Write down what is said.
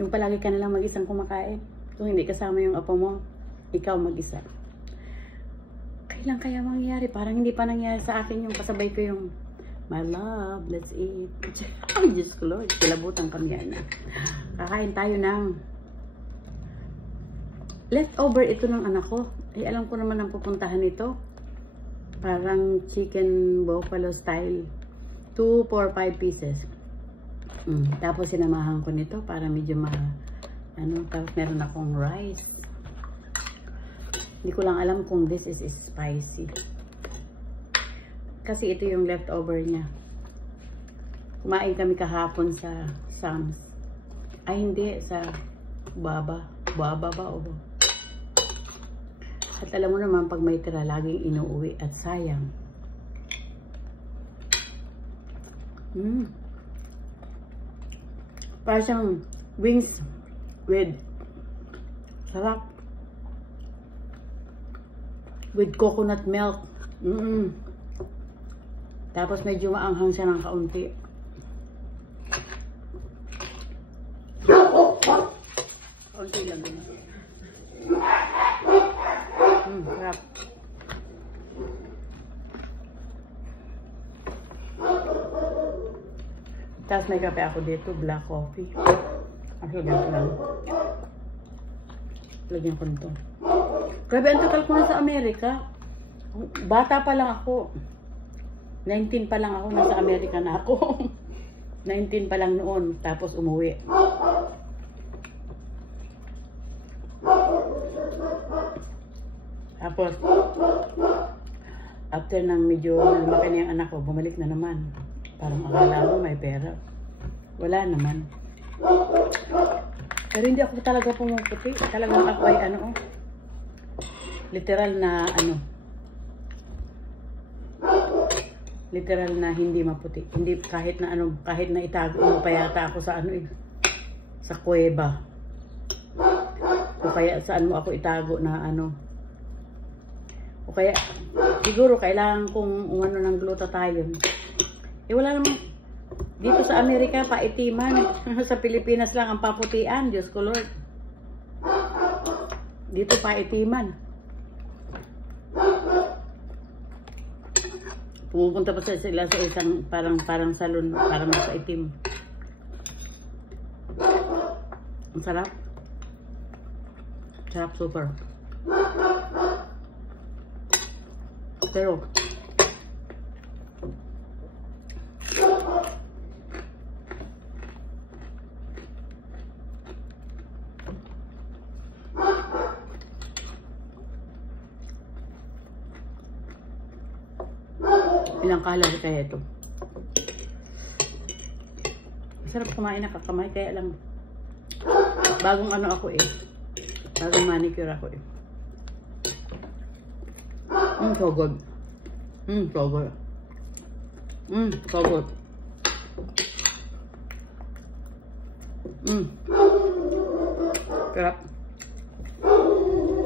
Yung palagi ka nalang mag-isang kumakain. Kung hindi kasama yung apo mo, ikaw mag-isa. Kailan kaya mangyayari? Parang hindi pa nangyari sa akin yung kasabay ko yung my love, let's eat. Ay, Diyos ko Lord, kilabutan kami yan. Kakain tayo ng leftover ito ng anak ko. Eh, alam ko naman ang pupuntahan nito. Parang chicken buffalo style. 2, 4, 5 pieces. Tapos sinamahan ko nito para medyo tapos meron akong rice. Hindi ko lang alam kung this is spicy. Kasi ito yung leftover niya. Kumain kami kahapon sa Sam's. Ay hindi, sa Baba. Baba ba o? At alam mo naman, pag may tira, laging inuuwi at sayang. Parang siyang wings with sarap. With coconut milk. Tapos medyo maanghang siya ng kaunti. Kaunti lang yun. Sarap. Tapos may kape ako dito, black coffee. Actually, ganito lang. Lagyan ko nito. Grabe, ang tagal ko na sa Amerika. Bata pa lang ako. 19 pa lang ako, nasa Amerika na ako. 19 pa lang noon, tapos umuwi. Tapos, after nang medyo lumaki na yung anak ko, bumalik na naman. Parang akala mo may pera. Wala naman. Pero hindi ako talaga pumuputi. Talagang ako ay literal na literal na hindi maputi. Hindi kahit na kahit na itago mo pa yata ako sa sa kuweba. O kaya saan mo ako itago na O kaya siguro kailangan kong ng glutathione. Eh wala naman. Dito sa Amerika, paitiman. Sa Pilipinas lang ang paputian. Diyos ko Lord. Dito paitiman. Pumupunta pa sila sa isang parang salon para magpaitim. Ang sarap. Sarap super. Pero ilang calorie kaya ito? Masarap kumain, nakakamay, kaya lang bagong ako bagong manicure ako so good. So good. So good. Sarap.